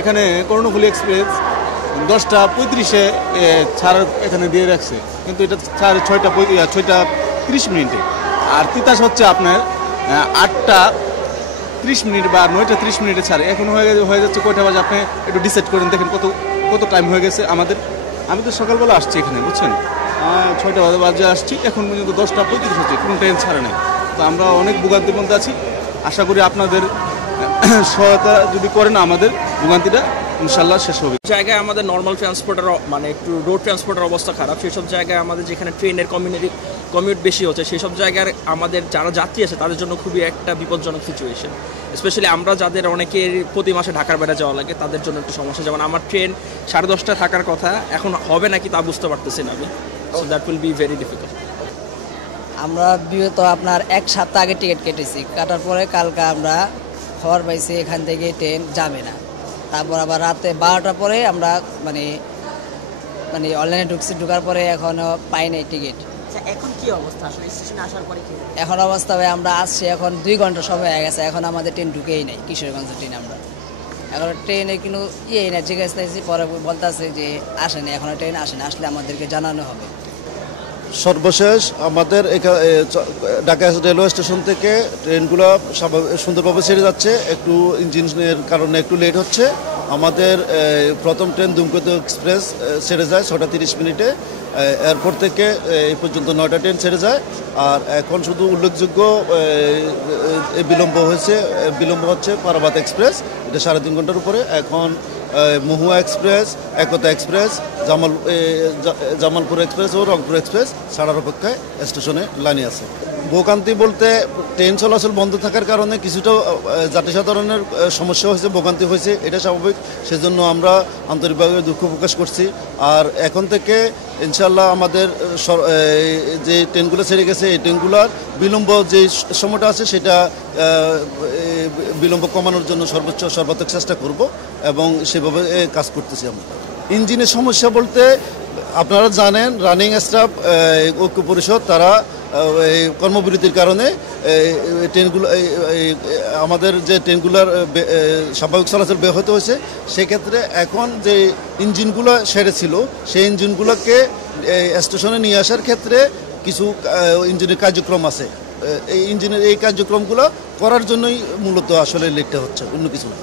এখানে কর্ণফুলী এক্সপ্রেস 10টা 35-এ ছাড় এখানে দিয়ে রাখছে, কিন্তু এটা ছাড় 6টা 30 মিনিটে। আর তিতাস হচ্ছে আপনার 8টা 30 মিনিট বা 9টা 30 মিনিটে ছাড়ে। এখন হয়ে যাচ্ছে কয়টা বাজে, আপনি একটু ডিসাইড করেন, দেখেন কত টাইম হয়ে গেছে আমাদের। আমি তো সকালবেলা আসছি এখানে, বুঝছেন, 6টা বাজে আসছি, এখন পর্যন্ত 10টা 35 হচ্ছে, কোনো ট্রেন ছাড়ে নাই। তো আমরা অনেক ভোগান্তির মধ্যে আছি। আশা করি আপনাদের সহায়তা যদি করেন আমাদের ভোগান্তিটা ইনশাল্লাহ শেষ হবে। জায়গায় আমাদের নর্মাল ট্রান্সপোর্টের মানে একটু রোড ট্রান্সপোর্টের অবস্থা খারাপ, সেসব জায়গায় আমাদের যেখানে ট্রেনের কমিউট বেশি হচ্ছে, সেসব জায়গার আমাদের যারা যাত্রী আছে তাদের জন্য খুবই একটা বিপজ্জনক সিচুয়েশন। স্পেশালি আমরা যাদের অনেকের প্রতি মাসে ঢাকার বাইরে যাওয়া লাগে, তাদের জন্য একটু সমস্যা। যেমন আমার ট্রেন 10:30 থাকার কথা, এখন হবে নাকি তা বুঝতে পারতেছি না আমি। So that will be very difficult. আমরা বিগত আপনার 1 সপ্তাহ আগে টিকিট কেটেছি, কাটার পরে কালকে আমরা খবর পাইছি এখান থেকে ট্রেন যাবে না। তারপর আবার রাতে 12টার পরে আমরা মানে অনলাইনে ঢুকার পরে এখনও পাই নাই টিকিট। এখন কি অবস্থা আসলে স্টেশনে আসার পরে কি এখন অবস্থা ভাই, আমরা আসছি এখন 2 ঘন্টা সময় হয়ে গেছে, এখন আমাদের ট্রেন ঢুকেই নাই, কিশোরগঞ্জের ট্রেন। আমরা এখন ট্রেনে কিন্তু না, জিজ্ঞাসা পরে বলতেছে যে আসেনি, এখনও ট্রেন আসেনি, আসলে আমাদেরকে জানানো হবে। সর্বশেষ আমাদের ঢাকা রেলওয়ে স্টেশন থেকে ট্রেনগুলো সুন্দরভাবে ছেড়ে যাচ্ছে, একটু ইঞ্জিনের কারণে একটু লেট হচ্ছে। আমাদের প্রথম ট্রেন দুমকোতে এক্সপ্রেস ছেড়ে যায় 6টা 30 মিনিটে, এয়ারপোর্ট থেকে এই পর্যন্ত 9টা ট্রেন ছেড়ে যায়। আর এখন শুধু উল্লেখযোগ্য বিলম্ব হচ্ছে পারাবাত এক্সপ্রেস, এটা 3.5 ঘন্টার উপরে। এখন মহুয়া এক্সপ্রেস, একতা এক্সপ্রেস, জামালপুর এক্সপ্রেস ও রংপুর এক্সপ্রেস ছাড়ার অপেক্ষায় স্টেশনে লাইনে আছে। ভোগান্তি বলতে ট্রেন চলাচল বন্ধ থাকার কারণে কিছুটা যাত্রী সাধারণের সমস্যা হয়েছে, ভোগান্তি হয়েছে, এটা স্বাভাবিক। সেজন্য আমরা আন্তরিকভাবে দুঃখ প্রকাশ করছি। আর এখন থেকে ইনশাল্লাহ আমাদের যে ট্রেনগুলো ছেড়ে গেছে, এই ট্রেনগুলোর বিলম্ব যে সময়টা আছে সেটা বিলম্ব কমানোর জন্য সর্বাত্মক চেষ্টা করব এবং সেভাবে কাজ করতেছি আমরা। ইঞ্জিনের সমস্যা বলতে আপনারা জানেন, রানিং স্টাফ ঐক্য পরিষদ তারা কর্মবিরতির কারণে ট্রেনগুলো আমাদের যে ট্রেনগুলোর স্বাভাবিক চলাচল ব্যাহত হয়েছে। সেক্ষেত্রে এখন যে ইঞ্জিনগুলো সেরেছিল সেই ইঞ্জিনগুলোকে স্টেশনে নিয়ে আসার ক্ষেত্রে কিছু ইঞ্জিনের কার্যক্রম আছে। এই ইঞ্জিনের এই কার্যক্রমগুলো করার জন্যই মূলত আসলে লেটটা হচ্ছে, অন্য কিছু না।